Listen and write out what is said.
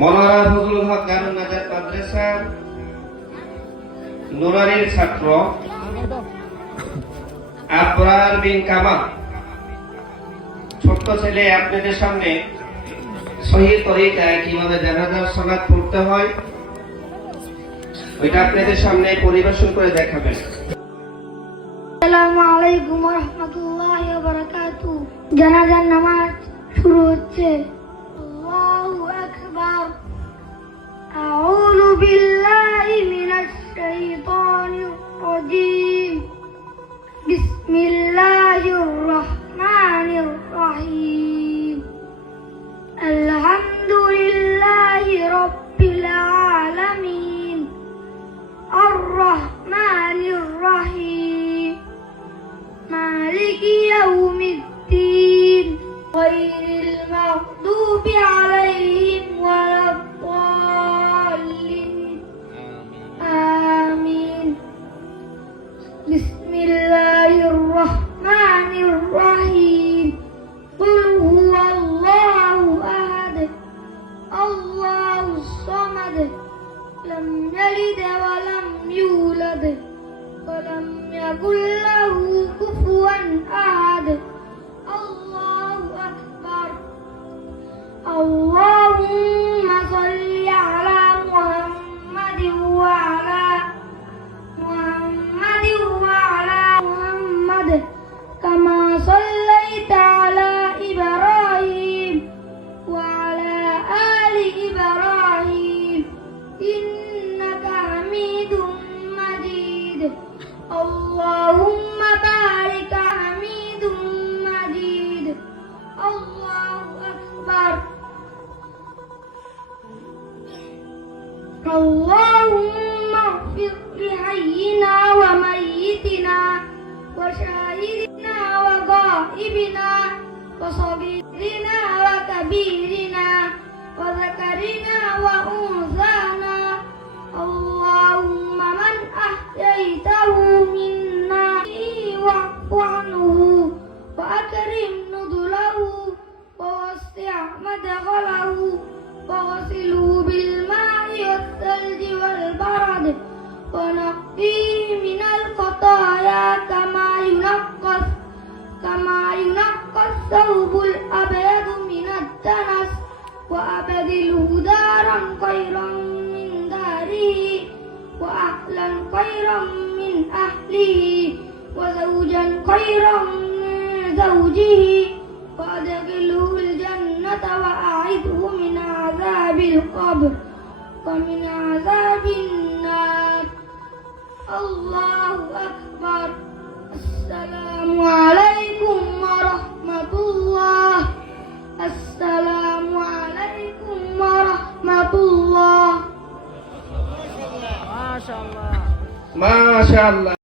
মৌলানা ফজলুল হক দারুন নাজাত মাদ্রাসার নুরানির ছাত্র আবরার বিন কামাল ছোট্ট ছেলে আপনাদের সামনে সহি তরিকায় কিভাবে জানাজার সালাত পড়তে হয় ওইটা আপনাদের সামনে পরিবেশন করে দেখাবেন। আসসালামু আলাইকুম ওয়া রাহমাতুল্লাহি ওয়া বারাকাতুহু। জানাজার নামাজ শুরু হচ্ছে। আল্লাহু আকবার। আউযু বিল্লাহি মিনাশ শাইতানির রাজীম। বিসমিল্লাহির রাহমানির রাহিম। আলহামদুলিল্লাহি রাব্বিল আলামিন। আর-রাহমানির রাহিম। مالك يوم الدين غير المغضوب عليهم ولا الضالين آمين بسم الله الرحمن الرحيم قل هو الله أحد الله الصمد لم يلد ولم يولد ولم يكن له كفوا أحد الله أكبر اللهم صل على محمد وعلى محمد كما صليت على إبراهيم وعلى آل إبراهيم إنك حميد مجيد اللهم بارك حميد مجيد الله أكبر اللهم اغفر لحينا وميتنا وشاهدنا وغائبنا وصغيرنا وكبيرنا وذكرنا وأنثانا اللهم من أحييته منا واعف عنه وأكرم نزله ووسع مدخله وغسله بالماء والثلج والبرد ونقيه من الخطايا كما ينقى الثوب الأبيض من الدنس وأبدله دارا خيرا من داره وأهلا خيرا من أهله وزوجا خيرا من زوجه وأدخله الجنة وأعذه من عذاب القبر ومن عذاب النار الله أكبر السلام عليكم ورحمة الله السلام عليكم ورحمة الله ما شاء الله